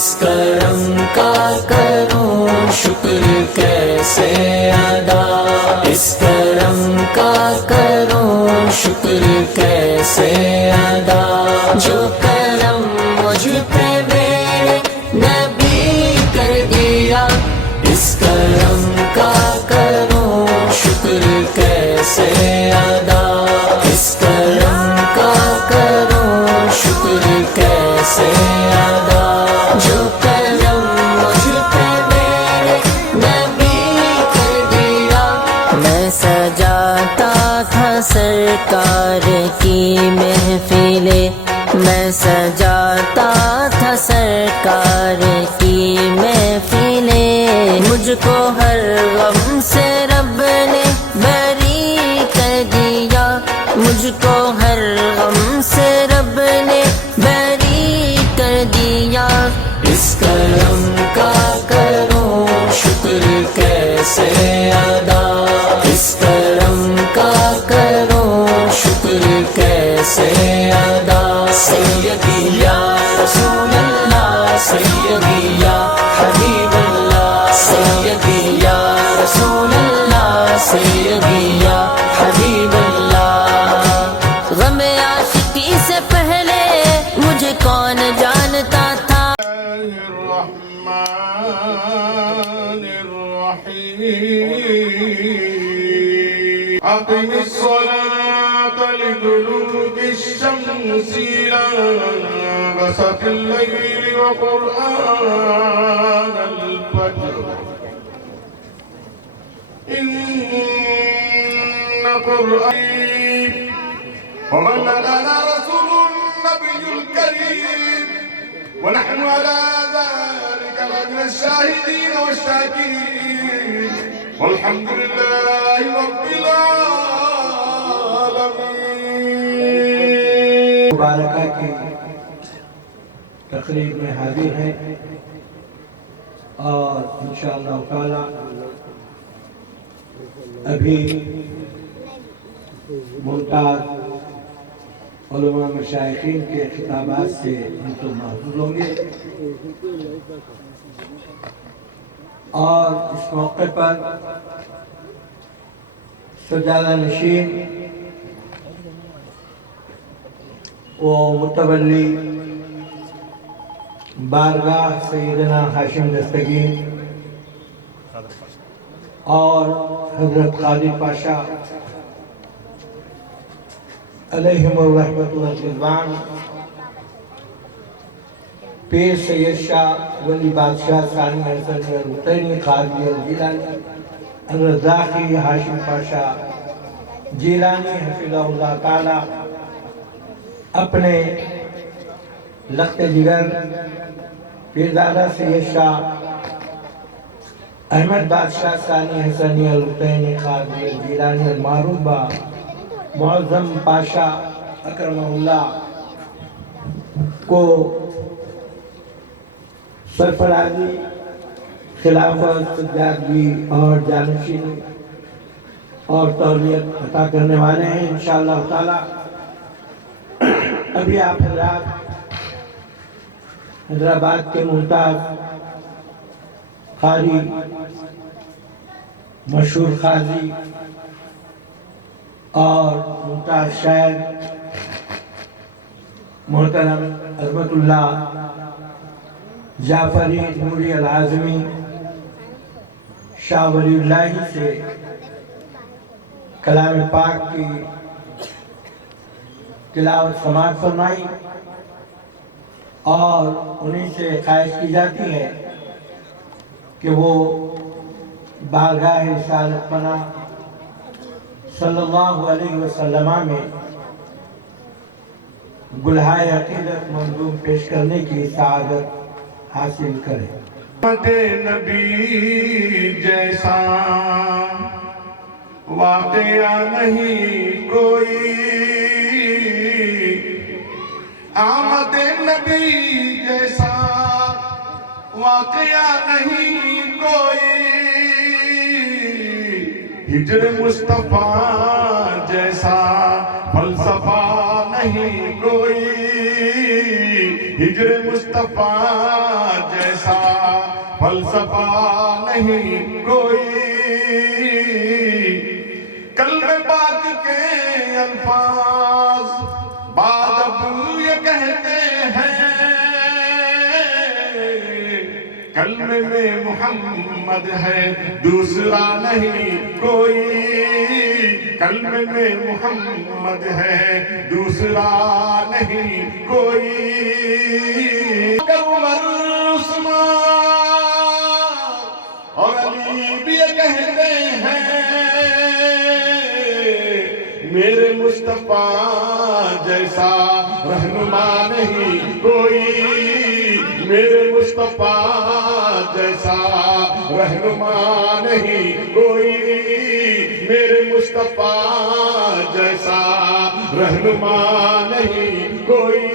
اس کرم کا کروں شکر کیسے ادا، اس کرم کا کروں شکر کیسے ادا، جو کرم مجھ پہ میرے نبی کر دیا، اس کرم کا کروں شکر کیسے ادا، اس کرم کا کروں شکر کیسے ادا، جو کرم مجھ پہ میرے نبی کر دیا۔ میں سجاتا تھا سرکار کی محفلیں، میں سجاتا تھا سرکار کی محفلیں، مجھ کو ہر غم سے رب نے بری کر دیا، مجھ کو ہر غم سے رب نے بری کر دیا۔ اس کرم کا کروں شکر کیسے ادا، اس کرم کا کروں شکر کیسے ادا، سیدی یا رسول اللہ، سیدی یا حبیب اللہ، سیدی یا رسول اللہ، سیدی یا حبیب اللہ۔ غم عاشقی سے پہلے مجھے کون جانتا تھا۔ الرحمن الرحیم اقم الصلاة لدلوک الشمس إلى غسق الليل وقرآن الفجر إن قرآن ومن لنا رسول النبي الكريم ونحن على ذلك لمن الشاهدين والشاكرين والحمد لله رب العالمين۔ مبارکہ کی تقریب میں حاضر ہیں اور انشاءاللہ تعالی ابھی ممتاز علماء مشائخین کے خطابات سے ہم تو محفوظ ہوں گے، اور اس موقع پر سجادہ نشین و متولی بارگاہ سیدنا ہاشم دستگیر اور حضرت خالد پاشا علیہم الرحمۃ والرضوان، پیر سید شاہ ولی بادشاہ ثانی حسنی الحسینی خارجی الجیلانی، الرزاقی ہاشم پاشا جیلانی حفظہ اللہ تعالی، اپنے لخت جگر پیرزادہ سید شاہ احمد بادشاہ ثانی حسنی الحسینی خارجی الجیلانی المعروف با معظم پاشا اکرمہ اللہ کو سرفرازی، خلافت، سجادگی اور جانشینی اور تولیت عطا کرنے والے ہیں انشاءاللہ تعالی۔ ابھی آپ حضرات حیدرآباد کے ممتاز قاری، مشہور قاضی اور ممتاز شاعر محترم عظمت اللہ جعفری نوری العظمی شاہ ولی اللہ سے کلام پاک کی تلاوت سماعت فرمائی، اور انہیں سے خواہش کی جاتی ہے کہ وہ بارگاہ رسالت پناہ صلی اللہ علیہ وسلم میں گلہائے عقیدت منظوم پیش کرنے کی سعادت حاصل کرے۔ آمد نبی جیسا واقعہ نہیں کوئی، آمد نبی جیسا واقعہ نہیں کوئی، ہجر مصطفیٰ جیسا فلسفہ نہیں کوئی، ہجر مصطفیٰ فلسفہ نہیں کوئی، کلم پاک کے الفاظ بعد اب یہ کہتے ہیں، کلم میں محمد ہے دوسرا نہیں کوئی، کلم میں محمد ہے دوسرا نہیں کوئی۔ عمر عثمان اور علی بھی یہ کہتے ہیں، میرے مصطفیٰ جیسا رہنما نہیں کوئی، میرے مصطفیٰ جیسا رہنما نہیں کوئی، میرے مصطفیٰ جیسا رہنما نہیں کوئی۔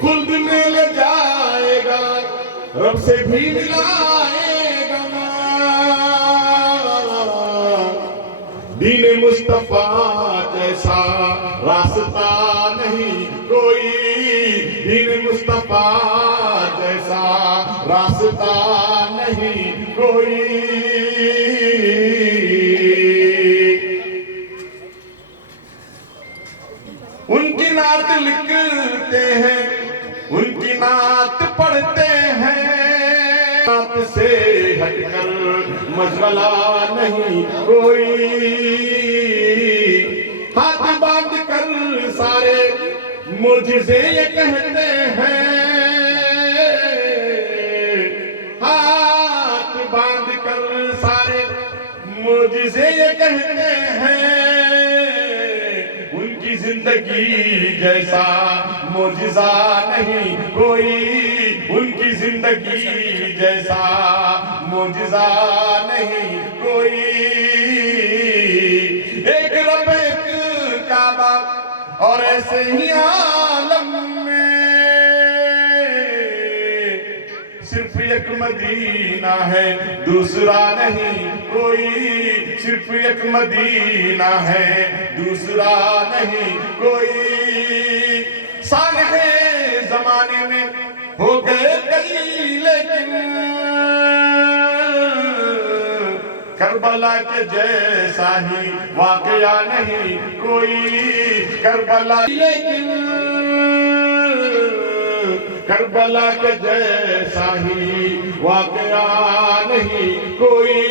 خلد میں لے جائے گا، رب سے بھی ملائے گا، دین مصطفیٰ جیسا راستہ نہیں کوئی، دین مصطفیٰ جیسا راستہ نہیں کوئی۔ ان کی نعت لکھتے ہیں، ان کی نعت پڑھتے ہیں، نعت سے ہٹ کر مشغلہ نہیں کوئی، ہاتھ باندھ کر سارے معجزے یہ کہتے ہیں، ہاتھ باندھ کر سارے معجزے یہ کہتے ہیں، ان کی زندگی جیسا معجزہ نہیں کوئی، ان کی زندگی جیسا معجزہ نہیں کوئی۔ ایک رب ایک کعبہ اور ایسے ہی عالم میں صرف ایک مدینہ ہے دوسرا نہیں کوئی، صرف ایک مدینہ ہے دوسرا نہیں کوئی۔ صالح زمانے میں ہو گئے کئی لیکن کربلا کے جیسا ہی واقعہ نہیں کوئی، کربلا لیکن کربلا کے جیسا ہی واقعہ نہیں کوئی،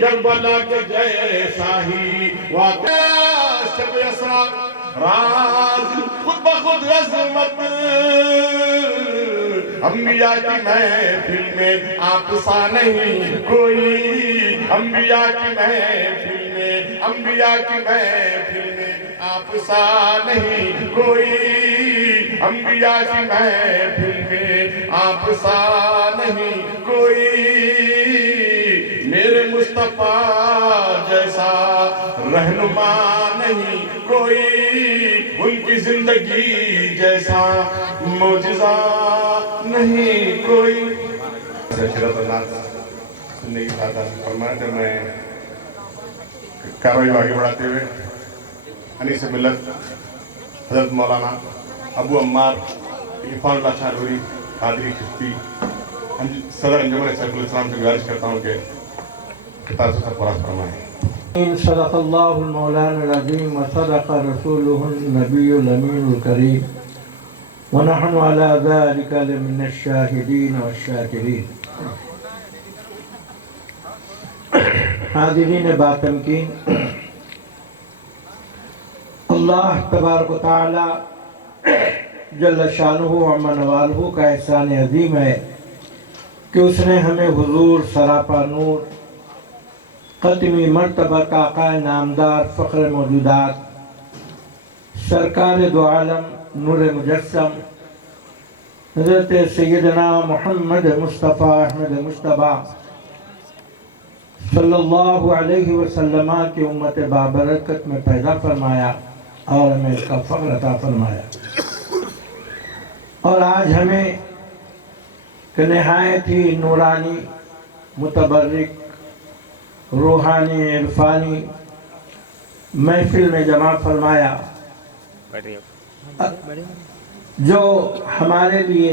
کربلا کے جیسا ہی واقعہ۔ شب اسرا راز خود بخود عظمت، انبیاء کی محفل میں آپ سا نہیں کوئی، انبیاء کی محفل میں، انبیاء کی محفل میں آپ سا نہیں کوئی، انبیاء کی محفل میں آپ سا نہیں کوئی۔ میرے مصطفیٰ جیسا رہنما نہیں کوئی، ان کی زندگی جیسا معجزہ نہیں کوئی۔ سیرت الناس سننے کی ساتھ فرمایا کہ میں کاروائی آگے بڑھاتے ہوئے انیس ملت حضرت مولانا ابو عمار عرفان اللہ شاہ نوری قادری چشتی صدر انجمن سیف الاسلام سے گزارش کرتا ہوں کہ خطاب سے سرفراز فرمائیں۔ صدق اللہ المولانا العظیم وصدق رسوله النبی الامین الکریم ونحن على ذلك لمن الشاہدین والشاکرین۔ حاضرین باتمکین، اللہ تبارک و تعالی جل شانہ وعم نوالہ کا احسان عظیم ہے کہ اس نے ہمیں حضور سراپا نور قطمی مرتبہ کا آقا نامدار فخر موجودات سرکار دو عالم نور مجسم حضرت سیدنا محمد مصطفیٰ احمد مجتبیٰ صلی اللہ علیہ وسلم کی امت بابرکت میں پیدا فرمایا اور ہمیں اس کا فخر عطا فرمایا، اور آج ہمیں کہ نہایت ہی نورانی متبرک روحانی عرفانی محفل میں جمع فرمایا، جو ہمارے لیے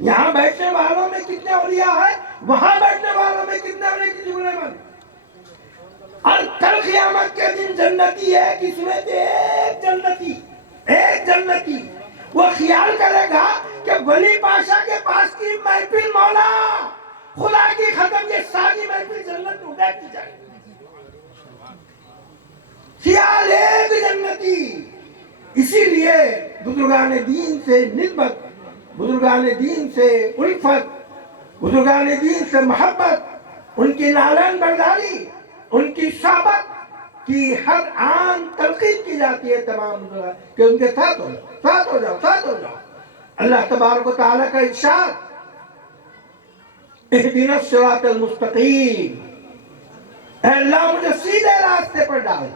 یہاں بیٹھنے والوں میں کتنے اولیاء ہیں، وہاں بیٹھنے والوں میں کتنے اولیاء کی جملے بن. اور کل قیامت کے دن جنتی ہے کس میں سے ایک جنتی وہ خیال کرے گا کہ ولی پاشا کے پاس کی محفل مولا خدا کی ختم، یہ ساری محفل جنت اٹھاتی جائے. خیال ایک جنتی. اسی لیے بزرگان دین سے نسبت، بزرگان دین سے الفت، بزرگان دین سے محبت، ان کی نالین برداری، ان کی صحبت کی ہر آن تلقین کی جاتی ہے تمام بزرگان کہ ان کے ساتھ ہو جاؤ. اللہ تبارک و تعالیٰ کا ارشاد، اہدنا الصراط المستقیم، اے اللہ مجھے سیدھے راستے پر ڈال.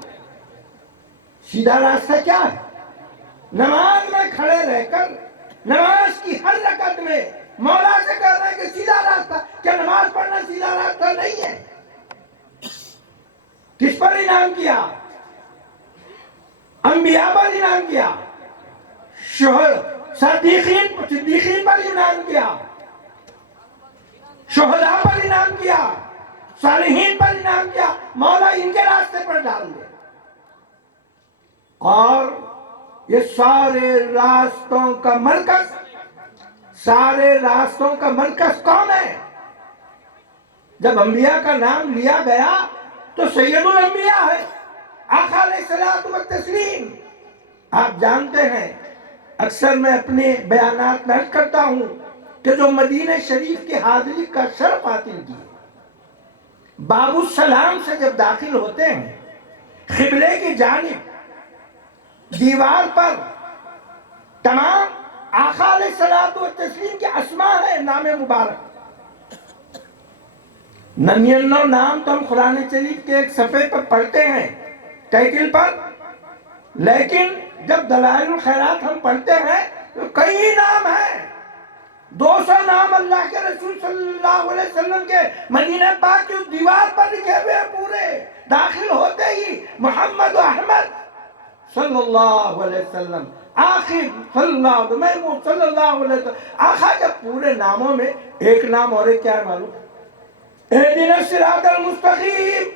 سیدھا راستہ کیا ہے؟ نماز میں کھڑے رہ کر نماز کی ہر رکعت میں مولا سے کہہ رہے ہیں کہ سیدھا راستہ. کیا نماز پڑھنا سیدھا راستہ نہیں ہے؟ کس پر انعام کیا؟ انبیاء پر انعام کیا، صدیقین پر انعام کیا، شہداء پر انعام کیا، صالحین پر انعام کیا. مولا ان کے راستے پر ڈال دے. اور یہ سارے راستوں کا مرکز کون ہے؟ جب انبیاء کا نام لیا گیا تو سید الانبیاء ہے، آقا علیہ الصلوۃ والتسلیم. آپ جانتے ہیں، اکثر میں اپنے بیانات میں عرض کرتا ہوں کہ جو مدینہ شریف کی حاضری کا شرف حاصل کیے، باب السلام سے جب داخل ہوتے ہیں، قبلے کی جانب دیوار پر تمام آقا علیہ الصلوۃ والتسلیم کے اسماء ہے، نام مبارک. 99 نام تو ہم قرآن شریف کے ایک صفحے پر پڑھتے ہیں ٹائٹل پر، لیکن جب دلائل الخیرات ہم پڑھتے ہیں تو کئی نام ہیں. 200 نام اللہ کے رسول صلی اللہ علیہ وسلم کے مدینہ پاک کی دیوار پر لکھے ہوئے پورے. داخل ہوتے ہی محمد و احمد صلی اللہ علیہ وسلم، آخر صلی اللہ علیہ وسلم، محمود صلی اللہ علیہ وسلم. آخر کے پورے ناموں میں ایک نام اور ایک کیا ہے معلوم؟ اہدنا الصراط المستقیم.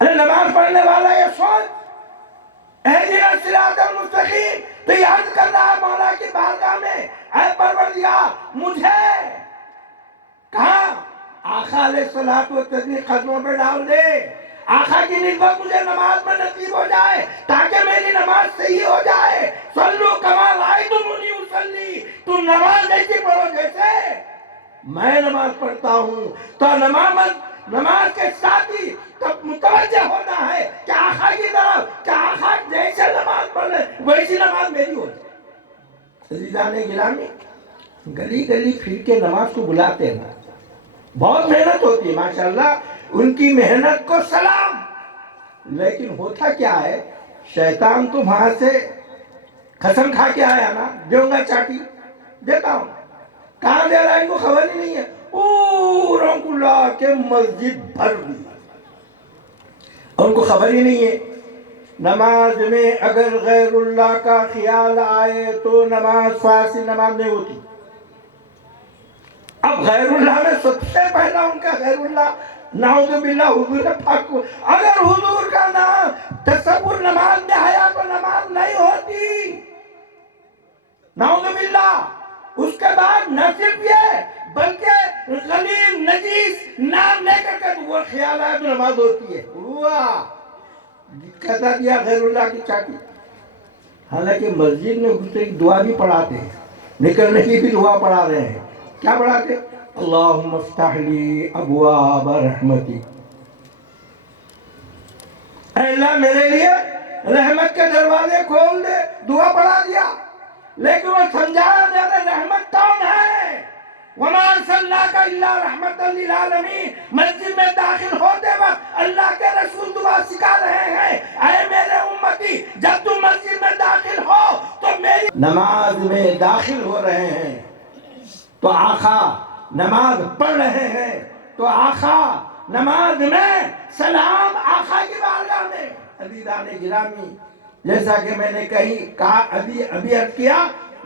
نماز پڑھنے والا یہ سوچ، اہدنا الصراط المستقیم. تو یاد کر رہا ہے مولا کی بارگاہ میں، اے پروردگار مجھے کہاں آقا علیہ الصلوۃ والتسلیم قدموں پہ ڈال دے. آقا کی نسبت مجھے نماز میں نصیب ہو جائے تاکہ میری نماز صحیح ہو جائے. صلو کما رأیتمونی اصلی. تو نماز ایسی پڑھو جیسے میں نماز پڑھتا ہوں. تو نماز کے ساتھ ہی تب متوجہ ہونا ہے کہ آقا کی طرف، کہ آقا جیسے نماز پڑھ لے ویسی نماز میری ہو جائے. عزیزان گرامی، گلی گلی پھر کے نماز کو بلاتے ہیں، بہت محنت ہوتی ہے ماشاءاللہ، ان کی محنت کو سلام. لیکن ہوتا کیا ہے، شیطان تو وہاں سے قسم کھا کے آیا نا، دوں گا چاٹی، دیتا ہوں. کہاں دے رہا ہے ان کو خبر ہی نہیں ہے. پوروں کو لا کے مسجد بھر دی، ان کو خبر ہی نہیں ہے. نماز میں اگر غیر اللہ کا خیال آئے تو نماز فارسی نماز نہیں ہوتی. اب غیر اللہ میں سب سے پہلا ان کا غیر اللہ نعوذ باللہ حضور پاک کو، اگر حضور کا نام تصور نماز میں آیا تو نماز نہیں ہوتی. نعوذ باللہ. اس کے بعد نہ صرف یہ بلکہ غلیظ نجیس نام لے کر کے وہ خیال آیا تو نماز ہوتی ہے. کہتا دیا غیر اللہ کی چاٹی. حالانکہ مسجد میں گھستے کی دعا بھی پڑھاتے ہیں، نکلنے کی بھی دعا پڑھا رہے ہیں. کیا پڑھاتے؟ اللہم افتح لی ابواب رحمتی. اے اللہ میرے لیے رحمت کے دروازے کھول دے. دعا پڑھا دیا، لیکن وہ سمجھایا میرے رحمت کون ہے. وما ارسلناک الا رحمت للعالمین. مسجد میں داخل ہوتے وقت اللہ کے رسول دعا سکھا رہے ہیں، اے میرے امتی جب تم مسجد میں داخل ہو تو میری نماز میں داخل ہو رہے ہیں تو آقا نماز پڑھ رہے ہیں تو آقا نماز میں سلام آقا کی بارگاہ میں. عزیزان گرامی، جیسا کہ میں نے کہا ابھی عرض کیا،